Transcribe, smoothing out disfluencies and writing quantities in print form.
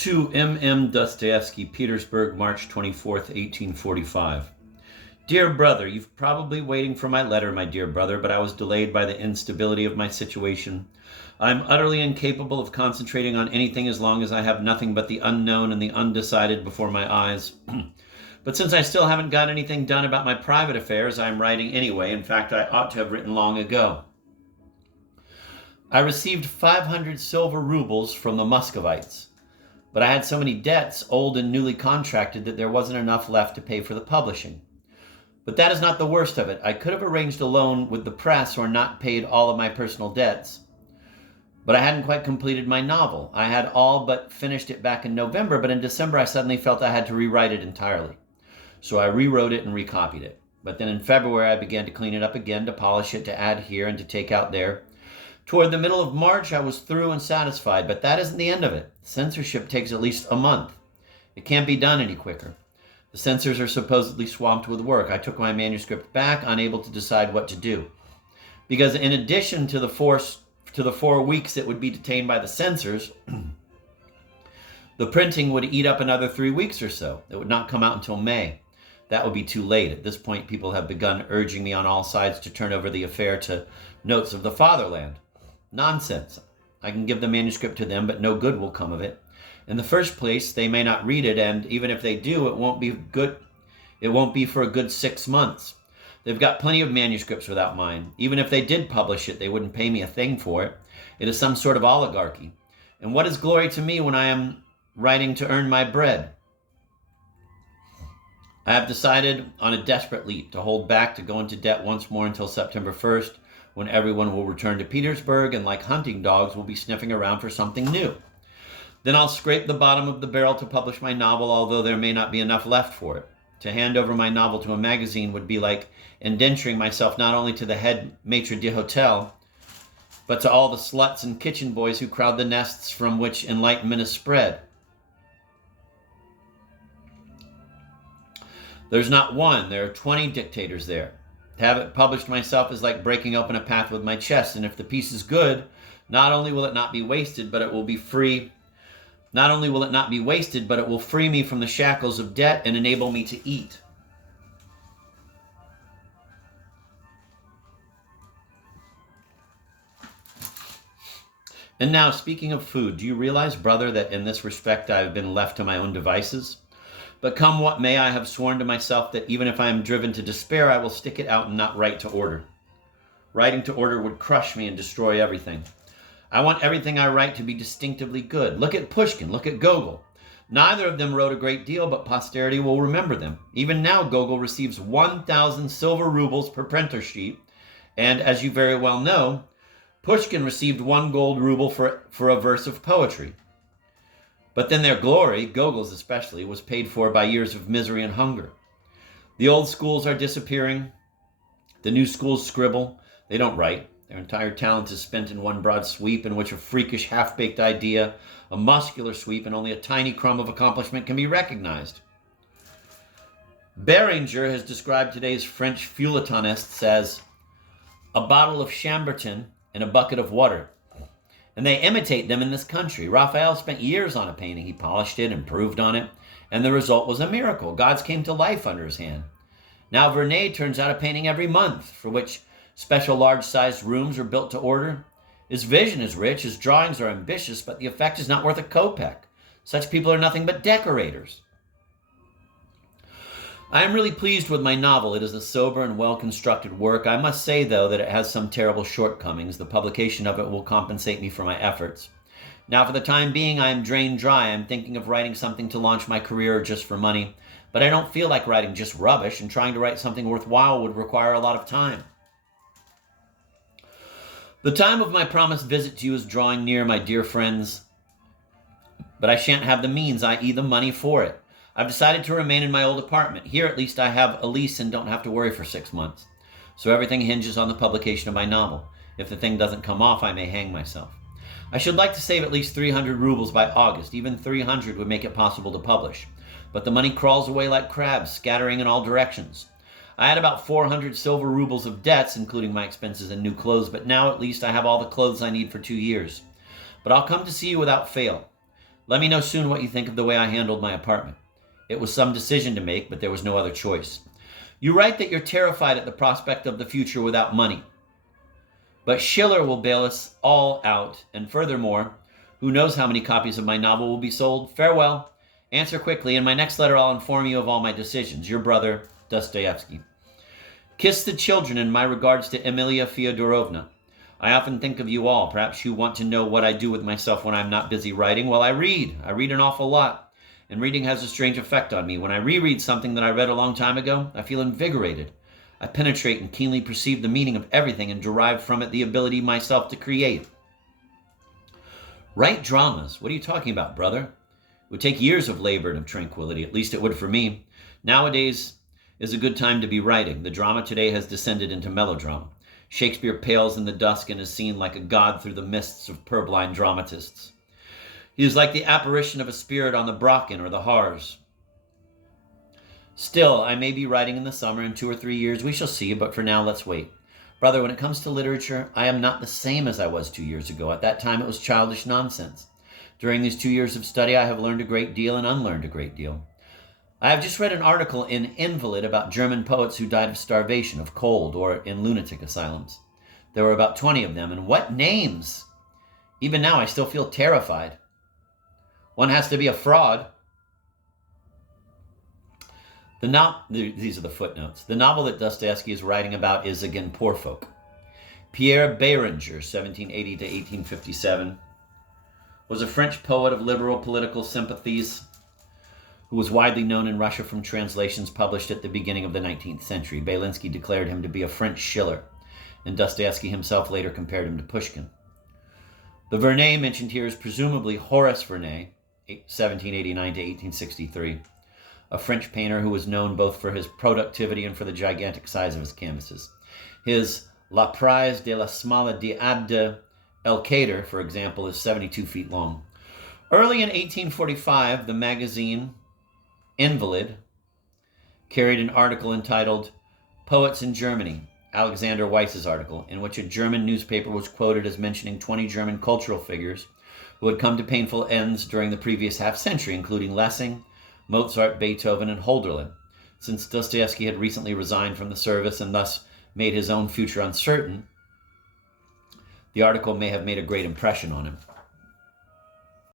To M. Dostoyevsky, Petersburg, March 24th, 1845. Dear brother, you've probably waiting for my letter, my dear brother, but I was delayed by the instability of my situation. I'm utterly incapable of concentrating on anything as long as I have nothing but the unknown and the undecided before my eyes. But since I still haven't got anything done about my private affairs, I'm writing anyway. In fact, I ought to have written long ago. I received 500 silver rubles from the Muscovites. But I had so many debts, old and newly contracted, that there wasn't enough left to pay for the publishing. But that is not the worst of it. I could have arranged a loan with the press or not paid all of my personal debts. But I hadn't quite completed my novel. I had all but finished it back in November, but in December I suddenly felt I had to rewrite it entirely. So I rewrote it and recopied it. But then in February I began to clean it up again, to polish it, to add here and to take out there. Toward the middle of March, I was through and satisfied, but that isn't the end of it. Censorship takes at least a month. It can't be done any quicker. The censors are supposedly swamped with work. I took my manuscript back, unable to decide what to do. Because in addition to the 4 weeks it would be detained by the censors, the printing would eat up another 3 weeks or so. It would not come out until May. That would be too late. At this point, people have begun urging me on all sides to turn over the affair to Notes of the Fatherland. Nonsense. I can give the manuscript to them, but no good will come of it. In the first place, they may not read it, and even if they do, it won't be good. It won't be for a good 6 months. They've got plenty of manuscripts without mine. Even if they did publish it, they wouldn't pay me a thing for it. It is some sort of oligarchy. And what is glory to me when I am writing to earn my bread? I have decided on a desperate leap to hold back, to go into debt once more until September 1st, when everyone will return to Petersburg and, like hunting dogs, will be sniffing around for something new. Then I'll scrape the bottom of the barrel to publish my novel, although there may not be enough left for it. To hand over my novel to a magazine would be like indenturing myself not only to the head maitre d'hotel, but to all the sluts and kitchen boys who crowd the nests from which enlightenment is spread. There's not one, there are 20 dictators there. To have it published myself is like breaking open a path with my chest, and if the piece is good, not only will it not be wasted, but it will be free. Not only will it not be wasted, but it will free me from the shackles of debt and enable me to eat. And now, speaking of food, do you realize, brother, that in this respect I have been left to my own devices? But come what may, I have sworn to myself that even if I am driven to despair, I will stick it out and not write to order. Writing to order would crush me and destroy everything. I want everything I write to be distinctively good. Look at Pushkin, look at Gogol. Neither of them wrote a great deal, but posterity will remember them. Even now, Gogol receives 1,000 silver rubles per printer sheet, and as you very well know, Pushkin received 1 gold ruble for a verse of poetry. But then their glory, Gogol's especially, was paid for by years of misery and hunger. The old schools are disappearing. The new schools scribble. They don't write. Their entire talent is spent in one broad sweep in which a freakish, half-baked idea, a muscular sweep, and only a tiny crumb of accomplishment can be recognized. Beringer has described today's French feuilletonists as a bottle of Chambertin and a bucket of water. And they imitate them in this country. Raphael spent years on a painting. He polished it, improved on it, and the result was a miracle. Gods came to life under his hand. Now Vernet turns out a painting every month, for which special large-sized rooms are built to order. His vision is rich, his drawings are ambitious, but the effect is not worth a kopeck. Such people are nothing but decorators. I am really pleased with my novel. It is a sober and well-constructed work. I must say, though, that it has some terrible shortcomings. The publication of it will compensate me for my efforts. Now, for the time being, I am drained dry. I'm thinking of writing something to launch my career just for money. But I don't feel like writing just rubbish, and trying to write something worthwhile would require a lot of time. The time of my promised visit to you is drawing near, my dear friends. But I shan't have the means, i.e. the money for it. I've decided to remain in my old apartment. Here, at least, I have a lease and don't have to worry for 6 months. So everything hinges on the publication of my novel. If the thing doesn't come off, I may hang myself. I should like to save at least 300 rubles by August. Even 300 would make it possible to publish. But the money crawls away like crabs, scattering in all directions. I had about 400 silver rubles of debts, including my expenses and new clothes, but now at least I have all the clothes I need for 2 years. But I'll come to see you without fail. Let me know soon what you think of the way I handled my apartment. It was some decision to make, but there was no other choice. You write that you're terrified at the prospect of the future without money. But Schiller will bail us all out, and furthermore, who knows how many copies of my novel will be sold? Farewell. Answer quickly. In my next letter, I'll inform you of all my decisions. Your brother, Dostoyevsky. Kiss the children in my regards to Emilia Fyodorovna. I often think of you all. Perhaps you want to know what I do with myself when I'm not busy writing. Well, I read. I read an awful lot. And reading has a strange effect on me. When I reread something that I read a long time ago, I feel invigorated. I penetrate and keenly perceive the meaning of everything and derive from it the ability myself to create. Write dramas. What are you talking about, brother? It would take years of labor and of tranquility. At least it would for me. Nowadays is a good time to be writing. The drama today has descended into melodrama. Shakespeare pales in the dusk and is seen like a god through the mists of purblind dramatists. He is like the apparition of a spirit on the Brocken or the Harz. Still, I may be writing in the summer. In 2 or 3 years, we shall see, but for now, let's wait. Brother, when it comes to literature, I am not the same as I was 2 years ago. At that time, it was childish nonsense. During these 2 years of study, I have learned a great deal and unlearned a great deal. I have just read an article in Invalid about German poets who died of starvation, of cold, or in lunatic asylums. There were about 20 of them, and what names! Even now, I still feel terrified. One has to be a fraud. These are the footnotes. The novel that Dostoevsky is writing about is, again, Poor Folk. Pierre Béranger, 1780 to 1857, was a French poet of liberal political sympathies who was widely known in Russia from translations published at the beginning of the 19th century. Belinsky declared him to be a French Schiller, and Dostoevsky himself later compared him to Pushkin. The Vernet mentioned here is presumably Horace Vernet, 1789 to 1863, a French painter who was known both for his productivity and for the gigantic size of his canvases. His La Prise de la Smala d'Abd el-Kader, for example, is 72 feet long. Early in 1845, the magazine Invalid carried an article entitled Poets in Germany, Alexander Weiss's article, in which a German newspaper was quoted as mentioning 20 German cultural figures who had come to painful ends during the previous half-century, including Lessing, Mozart, Beethoven, and Hölderlin. Since Dostoevsky had recently resigned from the service and thus made his own future uncertain, the article may have made a great impression on him.